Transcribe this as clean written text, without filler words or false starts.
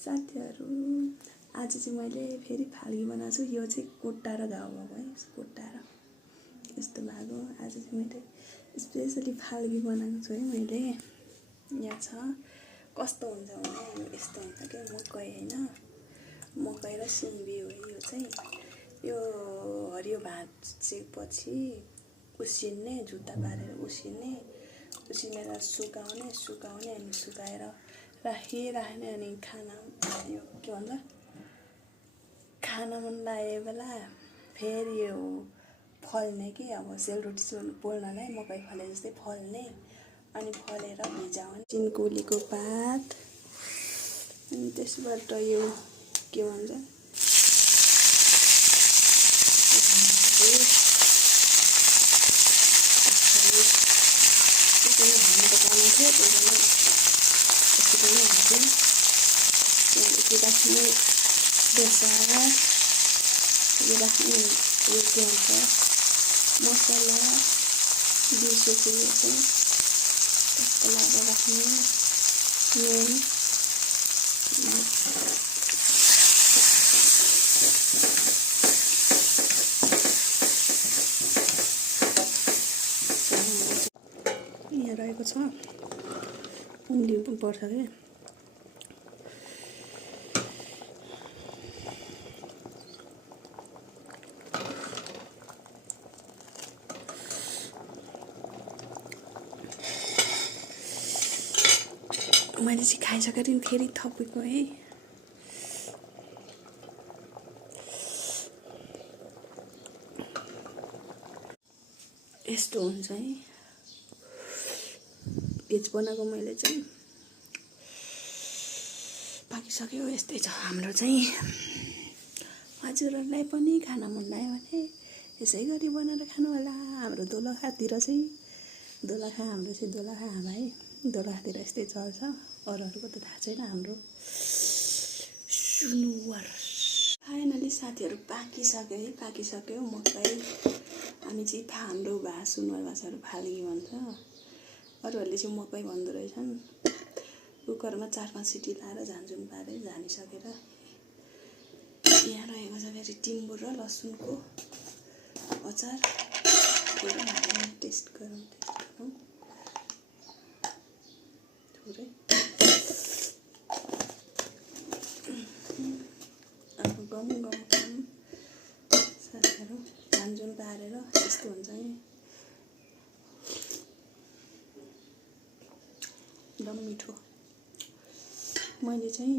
साथीहरु आज चाहिँ मैले फेरि फाल्गी बनाएको छु। यो चाहिँ कोट्टा र घाउ भएको है, कोट्टा र यस्तो भएको। आज चाहिँ मैले स्पेशली फाल्गी बनाएको छु है मैले। यहाँ छ कस्तो हुन्छ भने यस्तो हुन्छ के मकै हैन, मकै र सिन्बी हो यो चाहिँ। यो हरियो भात चाहिँ पछि उसिन्ने, जुत्ता पारेर उसिनेर सुकाउने अनि सुकाएर राख्ने अनि खाना यो के भन्छ खाना मन लागेको बेला फेरि यो फल्ने कि अब सेलरोटी पोल्नलाई मकै फले जस्तै फल्ने अनि फलेर भिजाउने चिन्कुलीको पात अनि त्यसबाट यो के भन्छ राख्ने बेसार यो राख्ने यो के भन्छ मसला दिउँसोको यो चाहिँ त्यसको लागि राख्ने नुन यहाँ रहेको छ उम्लिनु पर्छ के मैले चाहिँ खाइसकेर फेरि थपेको है। यस्तो हुन्छ है पेज बनाएको मैले चाहिँ पाकिसक्यो। यस्तै छ हाम्रो चाहिँ। हजुरहरूलाई पनि खाना मन लाग्यो भने यसै गरी बनाएर खानु होला। हाम्रो दोलखातिर चाहिँ हाम्रो चाहिँ दोलखा भाइ दोलखातिर यस्तै चल्छ। अरूहरूको त थाहा छैन। हाम्रो सुनुवार फाइनली साथीहरू पाकिसक्यो मकै। हामी चाहिँ हाम्रो सुनुवार भाषाहरू फाल्गी भन्छ, अरूहरूले चाहिँ मकै भन्दो रहेछन्। कुकरमा 4-5 सिटी लाएर झानझुन पारेर झानिसकेर यहाँ रहेको छ फेरि टिम्बु र लसुनको अचार। टेस्ट गरौँ थोरै। अब गम साथीहरू झानझुन पारेर यस्तो हुन्छ नि एकदम मिठो। मैले चाहिँ